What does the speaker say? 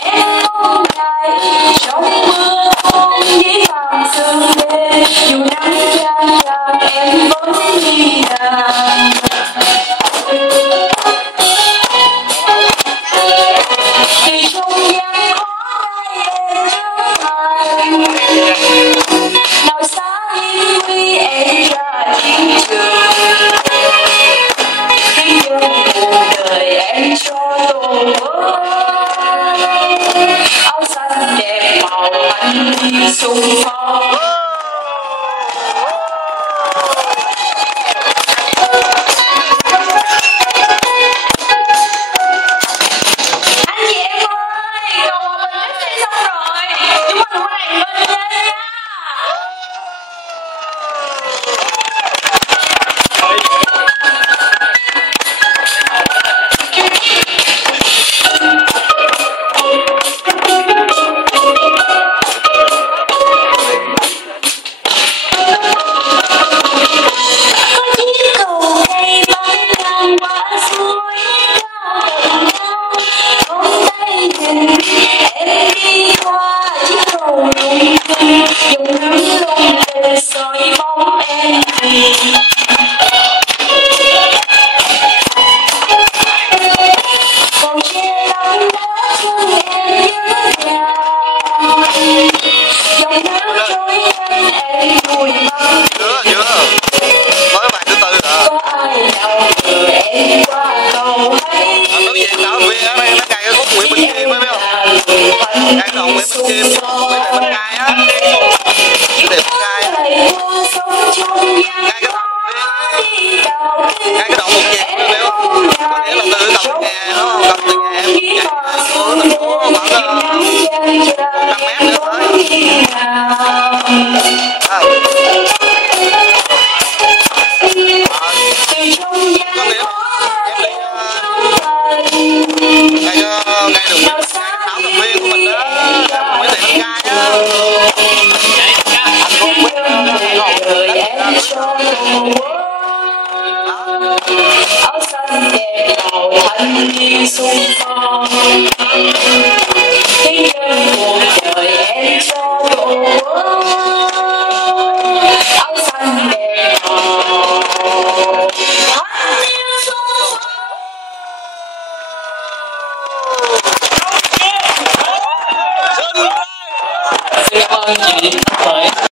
em ôm dài trong mưa ôm với vàng sương đêm, dù nắng chang chang em vẫn đi làm. Vì trong gian khó em trưởng thành, nào xa hiên nguy em ra chiến trường, khi dân cuộc đời em cho tổ quốc áo xanh đẹp màu anh đi xung phong. Soi bóng em thì còn che lắm lá chân em nhớ nhà, dòng nước trôi nhanh em vùi băng. Chưa nói bài thứ tư hả? Có ai nào ngờ em qua cầu hay nói về tạo viên ở đây nó cài cái khúc Nguyễn Minh Khiêm mới biết không? Cài đoạn Nguyễn Minh Khiêm với lại Minh Cai á, đẹp Cai á. Cái đoạn một nhạc mới biết không? Có nghĩa là từ cầm nhà đúng không? Cầm từ nhà em chạy xuống thành phố khoảng 100 mét nữa tới. Có nghĩa em đi ngay đường Nguyễn Thảo Cầm Viên của mình đó, Nguyễn Thị Minh Cai á. Anh không biết áo xanh đẹp màu thanh niên xung phong, khi nhân cuộc đời em cho tổ quốc áo xanh đẹp màu thanh niên xung phong. Xin cảm ơn chị Thắm Huệ.